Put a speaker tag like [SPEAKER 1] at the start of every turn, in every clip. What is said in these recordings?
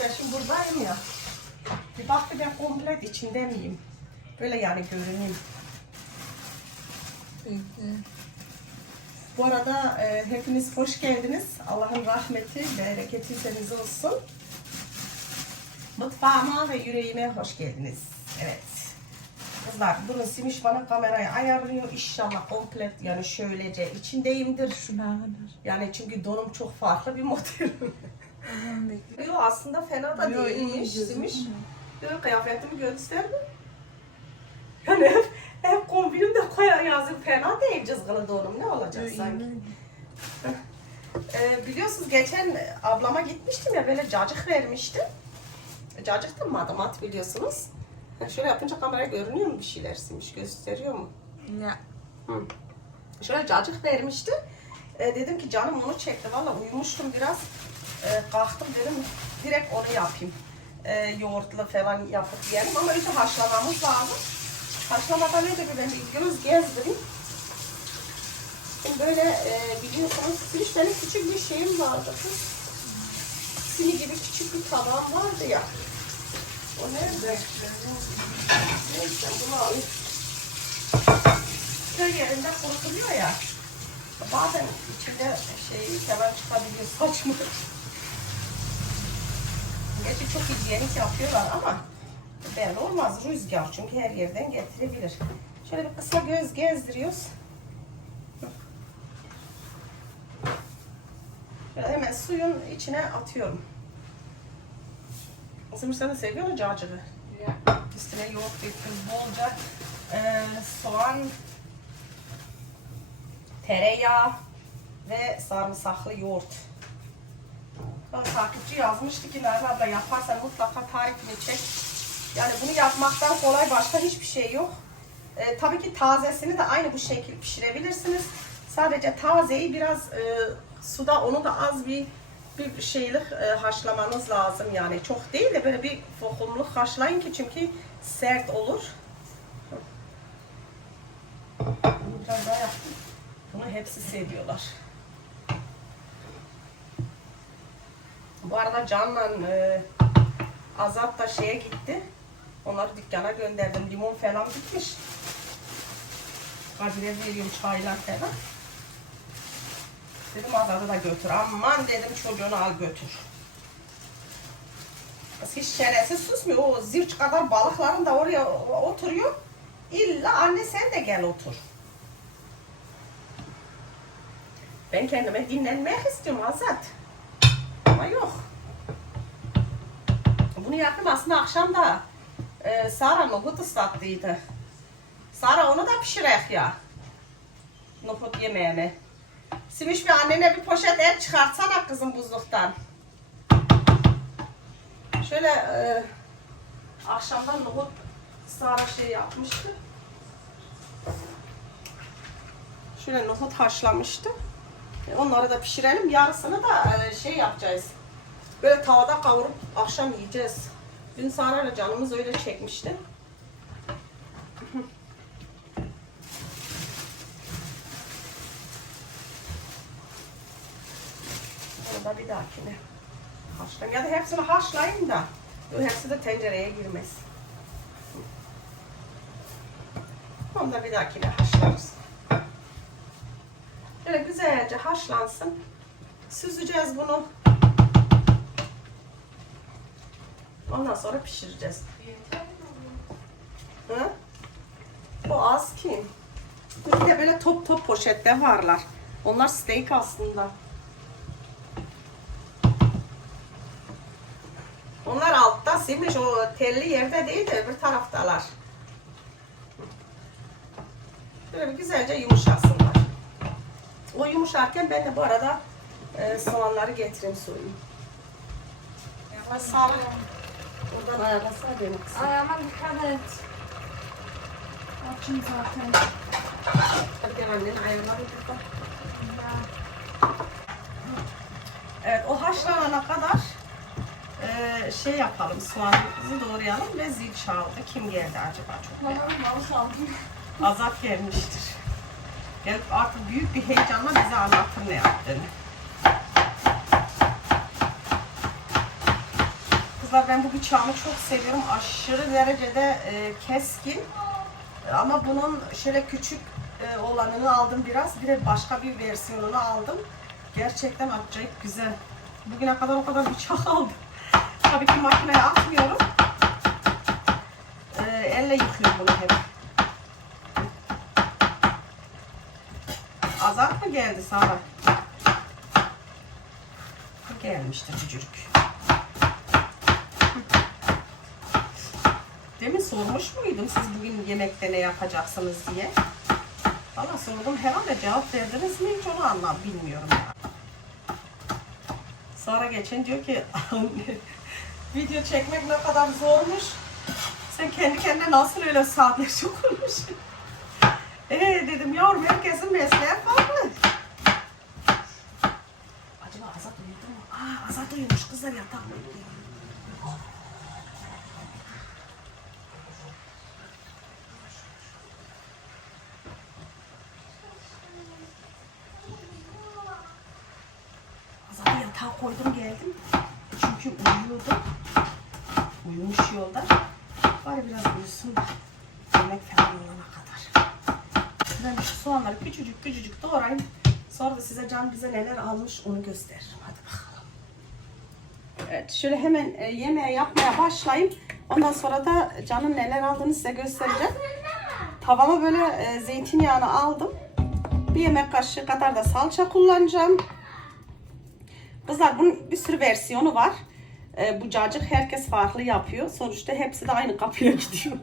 [SPEAKER 1] Ben şimdi buradayım ya. Bir baktı ben komple içinde miyim? Böyle yani görüneyim. Bu arada e, hepiniz hoş geldiniz. Allah'ın rahmeti, bereketi üzerinize olsun. Mutfağıma ve yüreğime hoş geldiniz. Evet. Kızlar bunu Simiş bana kamerayı ayarlıyor. İnşallah komplet yani şöylece içindeyimdir. Yani çünkü donum çok farklı bir model. Yok aslında fena da
[SPEAKER 2] Yo,
[SPEAKER 1] değilmiş.
[SPEAKER 2] gözüküyor.
[SPEAKER 1] Yok kıyafetimi gösterdim. Yani hep, hep kombinim de koya yazık fena değil cızgılı donum. Ne olacak sanki? Ee, biliyorsunuz geçen ablama gitmiştim ya böyle cacık vermiştim. Cacık da madımat biliyorsunuz. Şöyle yapınca kameraya görünüyor mu bir şeyler Simiş? Gösteriyor mu?
[SPEAKER 2] Ya.
[SPEAKER 1] Hı. Şöyle cacık vermişti. Ee, dedim ki canım onu çekti. Valla uyumuştum biraz. Ee, kalktım dedim direkt onu yapayım. Ee, yoğurtlu falan yapıp yiyelim ama önce haşlamamız lazım. Haşlamadan önce bir ben bir göz gezdireyim. Şimdi böyle e, biliyorsunuz bir benim küçük bir şeyim vardı. Sini gibi küçük bir tabağım vardı ya. O nerede? Neyse bunu alayım köy yerinde kurutuluyor ya. Bazen içinde şey hemen çıkabiliyor saçma. Gerçi çok hijyenik yapıyorlar ama belli olmaz rüzgar çünkü her yerden getirebilir. Şöyle bir kısa göz gezdiriyoruz. Şöyle hemen suyun içine atıyorum. Isımır sen de seviyor musun cacığı? Üstüne yoğurt döktüm bolca. Ee, soğan, tereyağı ve sarımsaklı yoğurt. Takipçi yazmıştı ki Merve abla yaparsan mutlaka tarifini çek. Yani bunu yapmaktan kolay başka hiçbir şey yok. Ee, tabii ki tazesini de aynı bu şekilde pişirebilirsiniz. Sadece tazeyi biraz e, suda onu da az bir bir şeylik e, haşlamanız lazım yani çok değil de böyle bir fokumluk haşlayın ki çünkü sert olur. Biraz daha yaptım. Bunu hepsi seviyorlar. Bu arada Can'la e, Azat da şeye gitti. Onları dükkana gönderdim. Limon falan bitmiş. Kadir'e veriyorum çaylar falan. Dedim Azat'ı da götür. Aman dedim çocuğunu al götür. Kız hiç çenesi susmuyor. O zirç kadar balıkların da oraya oturuyor. İlla anne sen de gel otur. Ben kendime dinlenmek istiyorum Azat. Bunu yaptım aslında akşam da e, Sara nohut ıslattıydı. Sara onu da pişirek ya. Nohut yemeğini. Simiş bir annene bir poşet et çıkartsana kızım buzluktan. Şöyle e, akşamdan nohut Sara şey yapmıştı. Şöyle nohut haşlamıştı. E, Onları da pişirelim. Yarısını da e, şey yapacağız. Böyle tavada kavurup akşam yiyeceğiz. Dün Sara'yla canımız öyle çekmişti. Onu da bir dahakine haşlayayım. Ya da hepsini haşlayayım da hepsi de tencereye girmez. Onu da bir dahakine haşlarız. Şöyle güzelce haşlansın. Süzeceğiz bunu. Ondan sonra pişireceğiz. Hı? O az ki. Bir de böyle top top poşette varlar. Onlar steak aslında. Onlar altta silmiş o telli yerde değil de öbür taraftalar. Böyle bir güzelce yumuşasınlar. O yumuşarken ben de bu arada e, soğanları getireyim soyayım. Ama sağ Buradan ayarlasana beni kızım.
[SPEAKER 2] Ayağıma dikkat et. Açım zaten.
[SPEAKER 1] Hadi gel annenin ayarları burada.
[SPEAKER 2] Ya.
[SPEAKER 1] Evet o haşlanana kadar e, şey yapalım soğanımızı doğrayalım ve zil çaldı. Kim geldi acaba çok merak
[SPEAKER 2] Bana balık aldım.
[SPEAKER 1] Azat gelmiştir. Gelip artık büyük bir heyecanla bize anlatır ne yaptığını. Kızlar ben bu bıçağımı çok seviyorum. Aşırı derecede e, keskin. Ama bunun şöyle küçük e, olanını aldım biraz. Bir de başka bir versiyonunu aldım. Gerçekten acayip güzel. Bugüne kadar o kadar bıçak aldım. Tabii ki makineye atmıyorum. E, elle yıkıyorum bunu hep. Azat mı geldi Sara? Gelmiştir cücürük. Sormuş muydum siz bugün yemekte ne yapacaksınız diye? Valla sordum herhalde cevap verdiniz mi hiç onu anlam bilmiyorum ya. Sonra geçen diyor ki video çekmek ne kadar zormuş. Sen kendi kendine nasıl öyle saatlerce konuşuyorsun? Ee dedim yavrum herkesin mesleği farklı. Acaba Azat uyudu mu? Aa Azat uyumuş kızlar yatakta uyuyor. Azat'ı yatağa koydum geldim. Çünkü uyuyordu. Uyumuş yolda. Bari biraz uyusun da yemek falan olana kadar. Ben şu soğanları küçücük küçücük doğrayayım. Sonra da size Can bize neler almış onu gösteririm. Hadi bakalım. Evet şöyle hemen e, yemeğe yapmaya başlayayım. Ondan sonra da Can'ın neler aldığını size göstereceğim. Tavama böyle e, zeytinyağını aldım. Bir yemek kaşığı kadar da salça kullanacağım. Kızlar bunun bir sürü versiyonu var. Ee, bu cacık herkes farklı yapıyor. Sonuçta hepsi de aynı kapıya gidiyor.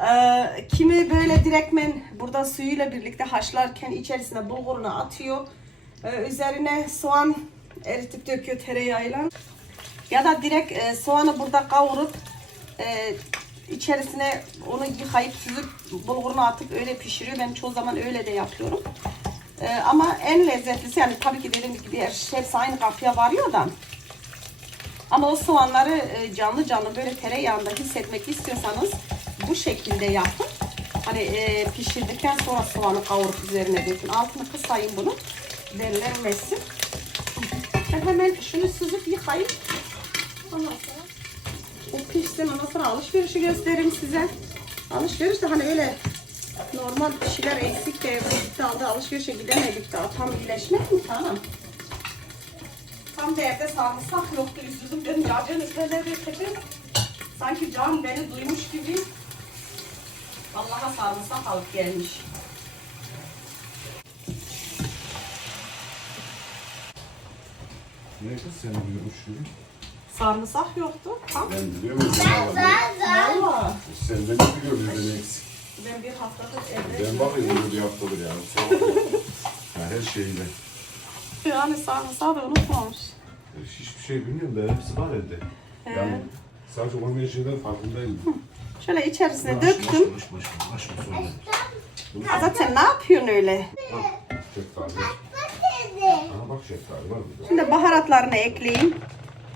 [SPEAKER 1] Ee, kimi böyle direktmen burada suyuyla birlikte haşlarken içerisine bulgurunu atıyor. Ee, üzerine soğan eritip döküyor tereyağıyla. Ya da direkt e, soğanı burada kavurup e, içerisine onu yıkayıp süzüp bulgurunu atıp öyle pişiriyor. Ben çoğu zaman öyle de yapıyorum. Ee, ama en lezzetlisi yani tabii ki dediğim gibi her- hepsi aynı kapıya varıyor da. Ama o soğanları e, canlı canlı böyle tereyağında hissetmek istiyorsanız bu şekilde yapın. Hani e, pişirdikten sonra soğanı kavurup üzerine dökün. Altını kısayım bunu. Derilenmesin. Ben hemen şunu süzüp yıkayayım. Ondan sonra o pişsin. Ondan sonra alışverişi göstereyim size. Alışveriş de hani öyle normal bir şeyler eksik de evde kaldı. Alışverişe gidemedik daha. Tam iyileşmek mi? Tamam. Tam da evde sarımsak yoktu. Üzüldüm dedim ya can üstüne bir tepe. Sanki can beni duymuş gibi. Vallahi sarımsak alıp gelmiş.
[SPEAKER 3] Ne kız sen biliyormuş gibi.
[SPEAKER 1] Sarımsak yoktu. Tam.
[SPEAKER 3] Ben biliyorum. Ben
[SPEAKER 1] Valla.
[SPEAKER 3] Sen de ne biliyorsun bizden eksik.
[SPEAKER 1] Ben bir haftadır evde.
[SPEAKER 3] Ben bakıyorum bir haftadır yani. Sağ ol. ya her şeyiyle.
[SPEAKER 1] Yani sarımsağı da unutmamış.
[SPEAKER 3] Hiçbir şey bilmiyorum da hepsi var evde. Yani sadece olmayan şeyden farkındayım.
[SPEAKER 1] Şöyle içerisine döktüm.
[SPEAKER 3] aşk, aşk, aşk, söyle.
[SPEAKER 1] Azat sen ne yapıyorsun öyle?
[SPEAKER 3] Bak, şeftali. Aha bak şeftali var burada.
[SPEAKER 1] Şimdi baharatlarını ekleyeyim.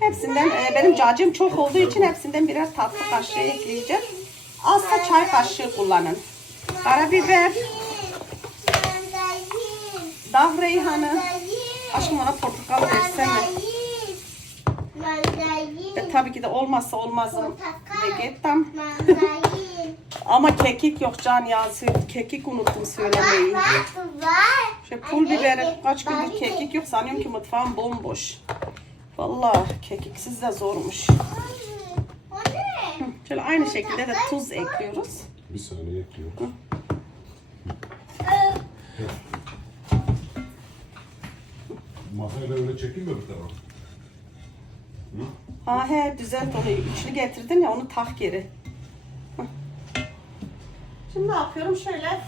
[SPEAKER 1] Hepsinden e, benim cacığım çok olduğu için hepsinden birer tatlı kaşığı ekleyeceğim. Azsa çay kaşığı kullanın. Karabiber, dağ reyhanı. Aşkım ona portakal versene. E, tabii ki de olmazsa olmazım vegetam. Ama kekik yok can ya. Kekik unuttum söylemeyi. Şey, pul biberi kaç gündür kekik yok. Sanıyorum ki mutfağım bomboş. Vallahi kekiksiz de zormuş. Şöyle aynı şekilde de tuz ekliyoruz.
[SPEAKER 3] Bir saniye ekliyorum. Masayla öyle çekeyim mi bir taraf? Hı?
[SPEAKER 1] Ha he düzelt onu. Üçlü getirdin ya onu tak geri. Hı. Şimdi ne yapıyorum? Şöyle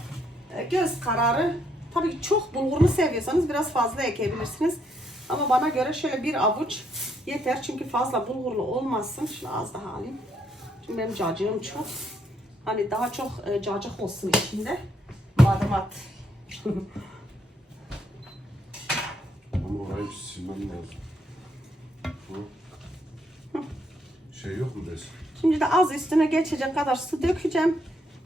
[SPEAKER 1] e, göz kararı. Tabii ki çok bulgurlu seviyorsanız biraz fazla ekebilirsiniz. Ama bana göre şöyle bir avuç yeter. Çünkü fazla bulgurlu olmasın. Şunu az daha alayım. Şimdi benim cacığım çok. Hani daha çok e, cacık olsun içinde. Madımat.
[SPEAKER 3] Ama orayı silmem lazım. Hı? Şey yok mu resim?
[SPEAKER 1] Şimdi de az üstüne geçecek kadar su dökeceğim.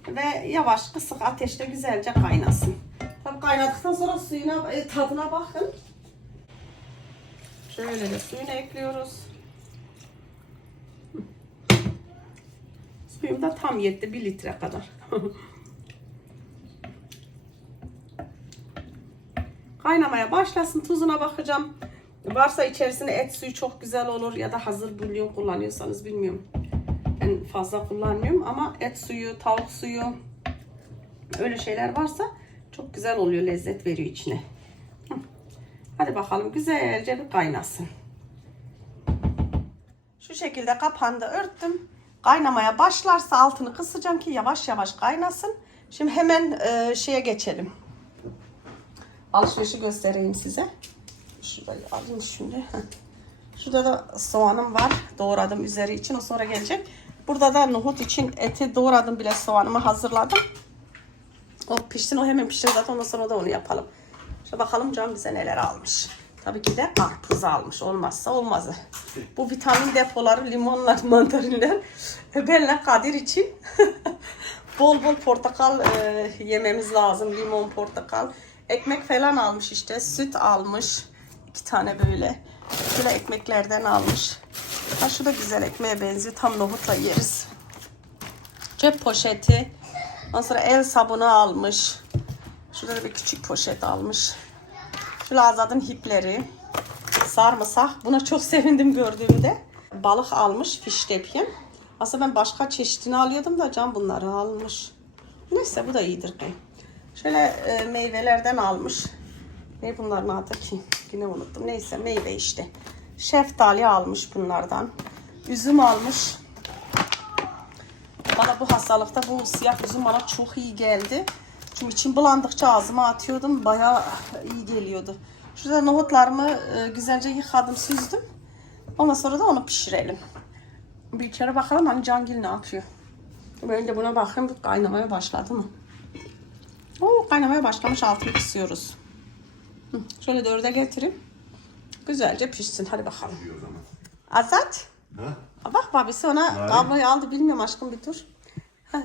[SPEAKER 1] Ve yavaş kısık ateşte güzelce kaynasın. Tabii kaynadıktan sonra suyuna, e, tadına bakın. Şöyle de suyunu ekliyoruz. Suyum da tam yetti 1 litre kadar. Kaynamaya başlasın. Tuzuna bakacağım. Varsa içerisine et suyu çok güzel olur ya da hazır bulyon kullanıyorsanız bilmiyorum. Ben fazla kullanmıyorum ama et suyu, tavuk suyu öyle şeyler varsa çok güzel oluyor. Lezzet veriyor içine. Hadi bakalım güzelce bir kaynasın. Şu şekilde kapandı örttüm. Kaynamaya başlarsa altını kısacağım ki yavaş yavaş kaynasın. Şimdi hemen e, şeye geçelim. Alışverişi göstereyim size. Şurayı alayım şimdi. Şurada da soğanım var. Doğradım üzeri için. O sonra gelecek. Burada da nohut için eti doğradım bile soğanımı hazırladım. O pişsin. O hemen pişer zaten. Ondan sonra da onu yapalım. Şöyle bakalım Can bize neler almış. Tabii ki de karpuz almış. Olmazsa olmazı. Bu vitamin depoları, limonlar, mandarinler. Benle Kadir için bol bol portakal e, yememiz lazım. Limon, portakal. Ekmek falan almış işte. Süt almış. iki tane böyle. Şöyle ekmeklerden almış. Ha şu da güzel ekmeğe benziyor. Tam nohutla yeriz. Cep poşeti. Ondan sonra el sabunu almış. Şurada da bir küçük poşet almış. Şöyle Azad'ın hipleri. Sarımsak. Buna çok sevindim gördüğümde. Balık almış fiş depiyem. Aslında ben başka çeşitini alıyordum da Can bunları almış. Neyse bu da iyidir ki. Şöyle e, meyvelerden almış. Ne bunların adı ki? Yine unuttum. Neyse meyve işte. Şeftali almış bunlardan. Üzüm almış. Bana bu hastalıkta bu siyah üzüm bana çok iyi geldi. Çünkü içim bulandıkça ağzıma atıyordum. Bayağı iyi geliyordu. Şurada nohutlarımı e, güzelce yıkadım, süzdüm. Ondan sonra da onu pişirelim. Bir kere bakalım hani Cangil ne yapıyor. Ben de buna bakayım. Bu kaynamaya başladı mı? Oo, kaynamaya başlamış. Altını kısıyoruz. Hı, Şöyle dörde getireyim. Güzelce pişsin. Hadi bakalım. Azat.
[SPEAKER 3] Ha?
[SPEAKER 1] Bak babası ona kabloyu aldı bilmiyorum aşkım bir dur.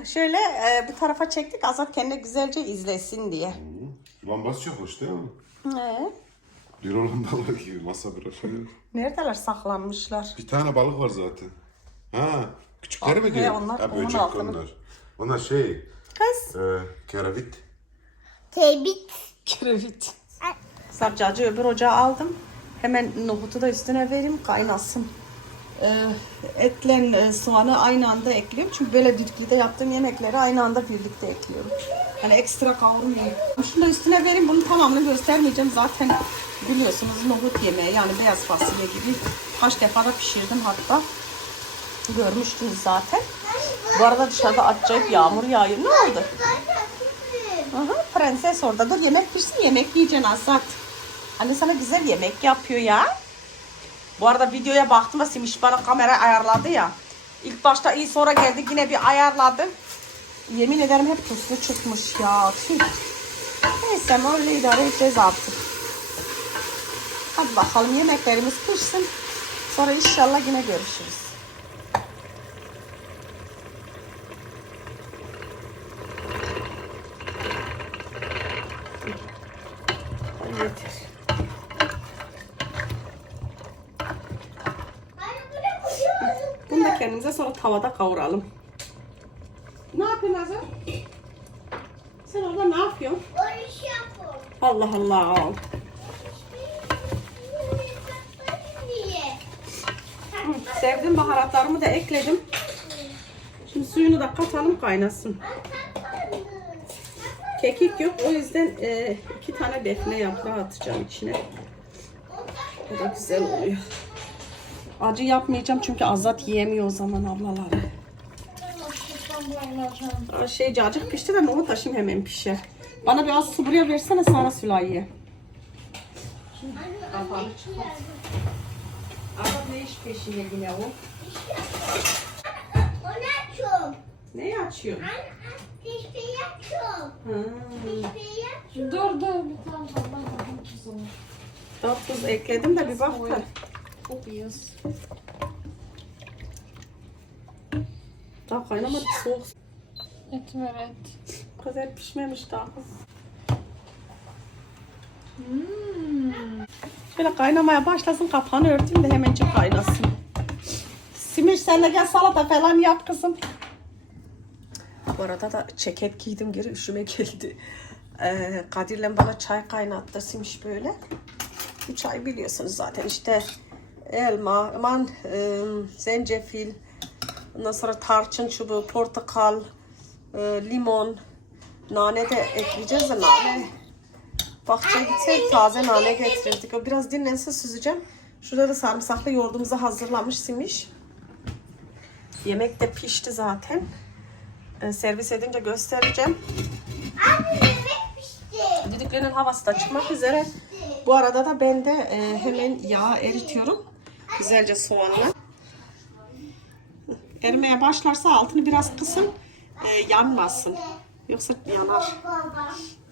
[SPEAKER 1] Şöyle e, bu tarafa çektik Azat kendine güzelce izlesin diye.
[SPEAKER 3] Lambası çok hoş değil mi?
[SPEAKER 1] Ee,
[SPEAKER 3] Bir olan balık gibi masa bırakıyor.
[SPEAKER 1] neredeler saklanmışlar?
[SPEAKER 3] Bir tane balık var zaten. Ha, küçükleri mi
[SPEAKER 1] He,
[SPEAKER 3] diyor?
[SPEAKER 1] onlar-
[SPEAKER 3] ha,
[SPEAKER 1] onun
[SPEAKER 3] böcek
[SPEAKER 1] altını-
[SPEAKER 3] onlar. Onlar şey,
[SPEAKER 1] Kız.
[SPEAKER 3] e, kerevit.
[SPEAKER 2] Tebrik.
[SPEAKER 1] Kirevit. Sarcacı öbür ocağa aldım. Hemen nohutu da üstüne vereyim kaynasın. Ee, etle soğanı aynı anda ekliyorum. Çünkü böyle düdüklüde yaptığım yemekleri aynı anda birlikte ekliyorum. Hani ekstra kavurmuyorum. Şunu da üstüne vereyim. Bunun tamamını göstermeyeceğim. Zaten biliyorsunuz nohut yemeği yani beyaz fasulye gibi. Kaç defa da pişirdim hatta. Görmüştünüz zaten. Bu arada dışarıda acayip yağmur yağıyor. Ne oldu? Aha, prenses orada. Dur yemek pişsin yemek yiyeceksin Asat. Anne sana güzel yemek yapıyor ya. Bu arada videoya baktım da Simiş bana kamera ayarladı ya. İlk başta iyi sonra geldi yine bir ayarladı. Yemin ederim hep tuzlu çıkmış ya. Tüh. Neyse öyle idare edeceğiz artık. Hadi bakalım yemeklerimiz pişsin. Sonra inşallah yine görüşürüz. Yeter. Bunu da kendimize sonra tavada kavuralım. Ne yapıyorsun Azar? Sen orada ne yapıyorsun? Allah Allah. Sevdiğim baharatlarımı da ekledim. Şimdi suyunu da katalım kaynasın. Kekik yok o yüzden e, iki tane defne yaprağı atacağım içine. O da güzel oluyor. Acı yapmayacağım çünkü Azat yiyemiyor o zaman ablaları. Aa, Şey cacık pişti de nohut da şimdi hemen pişer. Bana biraz su buraya versene sana çıkart. Azat ne iş peşinde yine o? Neyi açıyor? Ha.
[SPEAKER 2] Dur dur bir tane tuzunu.
[SPEAKER 1] Daha tuz ekledim de bir bak da.
[SPEAKER 2] Kopuyoruz.
[SPEAKER 1] Daha kaynamadı soğuk.
[SPEAKER 2] Etim evet.
[SPEAKER 1] Bu kadar pişmemiş daha. Şöyle kaynamaya başlasın kapağını örteyim de hemencik kaynasın. Simir sen de gel salata falan yap kızım. Bu arada da ceket giydim geri üşüme geldi. Ee, Kadir'le bana çay kaynattı Simiş böyle. Bu çay biliyorsunuz zaten işte elma, aman e, zencefil, ondan sonra tarçın çubuğu, portakal, e, limon, nane de ekleyeceğiz de nane. Bahçeye gitsek taze nane getirirdik. O biraz dinlense süzeceğim. Şurada da sarımsaklı yoğurdumuzu hazırlamış Simiş. Yemek de pişti zaten. Ee, servis edince göstereceğim.
[SPEAKER 2] Anne yemek pişti.
[SPEAKER 1] Düdüklerin havası da çıkmak üzere. Bu arada da ben de e, hemen yağ eritiyorum. Güzelce soğanla. Erimeye başlarsa altını biraz kısın. e, yanmasın. Yoksa yanar.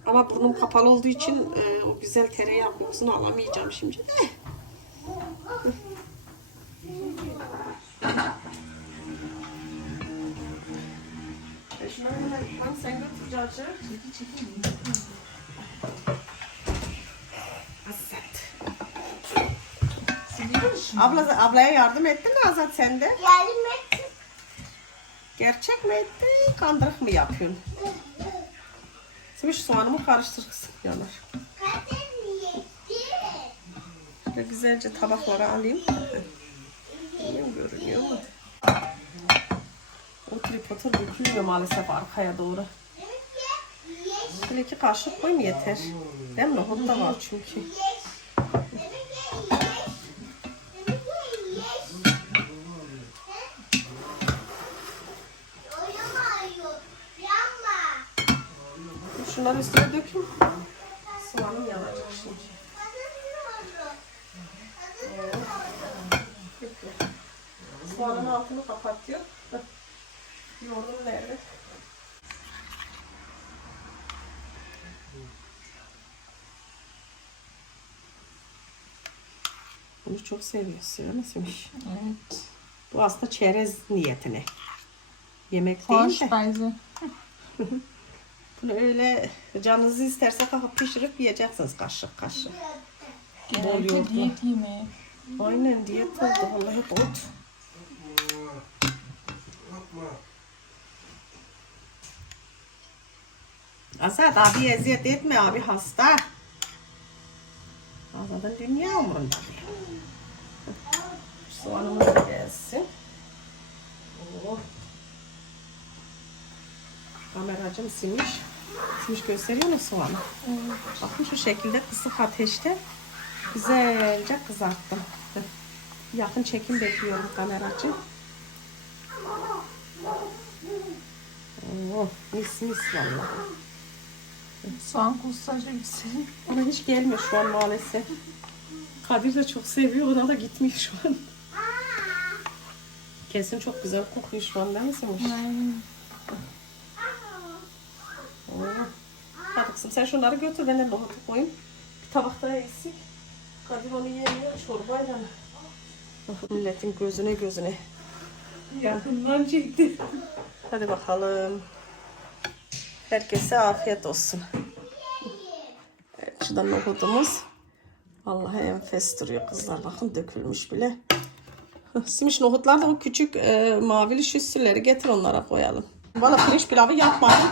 [SPEAKER 1] Ama burnum kapalı olduğu için e, o güzel tereyağı kokusunu alamayacağım şimdi. Lan sen götür Cacı. Azat. Abla, ablaya yardım ettin mi Azat sen de?
[SPEAKER 2] Yardım et.
[SPEAKER 1] Gerçek mi ettin, kandırık mı yapıyorsun? Şimdi şu soğanımı karıştır kızım yanar. Şöyle güzelce tabaklara alayım. İyiyim görünüyor mu? O tripod bükülmüyor maalesef arkaya doğru. Şöyle iki kaşık koyayım yeter. Değil mi? Nohut da var çünkü. Şunları üstüne dökün. Soğanım yanacak şimdi. Soğanın altını kapatıyor. Yoğurdum nerede? Bunu çok seviyorsun ya nasılmış?
[SPEAKER 4] Evet.
[SPEAKER 1] Bu aslında çerez niyetine. Yemek değil de.
[SPEAKER 4] Vorspeise.
[SPEAKER 1] Bunu öyle canınız isterse kalkıp pişirip yiyeceksiniz kaşık kaşık. Bol yoğurtlu.
[SPEAKER 4] diyet yemeği.
[SPEAKER 1] Aynen diyet oldu vallahi hep ot. Azat abi eziyet etme abi hasta. Azat'ın dünya umurunda. Soğanımız gelsin. Oh. Kameracım Simiş. Simiş gösteriyor mu soğanı? Bakın şu şekilde kısık ateşte güzelce kızarttım. Yakın çekim bekliyorum kameracı. Oh, mis mis valla.
[SPEAKER 4] Soğan sadece yükseliyor.
[SPEAKER 1] Ona hiç gelmiyor şu an maalesef. Kadir de çok seviyor. Ona da gitmiyor şu an. Kesin çok güzel kokuyor şu an değil mi Simiş? Oh. Hadi kızım sen şunları götür ben de nohutu koyayım. Bir tabak daha eksik. Kadir onu yemiyor çorbayla. Milletin gözüne gözüne.
[SPEAKER 4] Yakından çekti.
[SPEAKER 1] Hadi bakalım. Herkese afiyet olsun. Evet, şurada nohudumuz. Vallahi enfes duruyor kızlar. Bakın dökülmüş bile. Simiş nohutlar da o küçük e, mavili şüssüleri getir onlara koyalım. Valla pirinç pilavı yapmadım.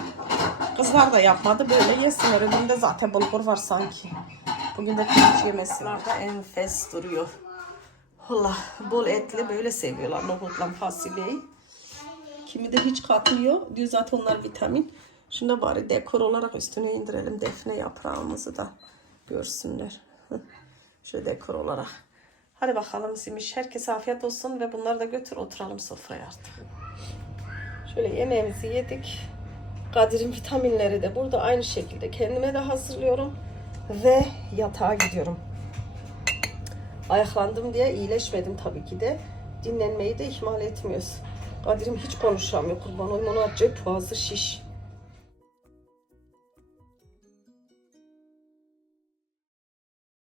[SPEAKER 1] Kızlar da yapmadı. Böyle yesinler. Önümde zaten bulgur var sanki. Bugün de pirinç yemesinler enfes duruyor. Allah bol etli böyle seviyorlar nohutla fasulyeyi. Kimi de hiç katmıyor. Diyor zaten onlar vitamin. Da bari dekor olarak üstüne indirelim. Defne yaprağımızı da görsünler. Şöyle dekor olarak. Hadi bakalım Simiş. Herkese afiyet olsun ve bunları da götür oturalım sofraya artık. Şöyle yemeğimizi yedik. Kadir'in vitaminleri de burada aynı şekilde kendime de hazırlıyorum. Ve yatağa gidiyorum. Ayaklandım diye iyileşmedim tabii ki de. Dinlenmeyi de ihmal etmiyoruz. Kadir'im hiç konuşamıyor kurban olayım ona acayip boğazı şiş.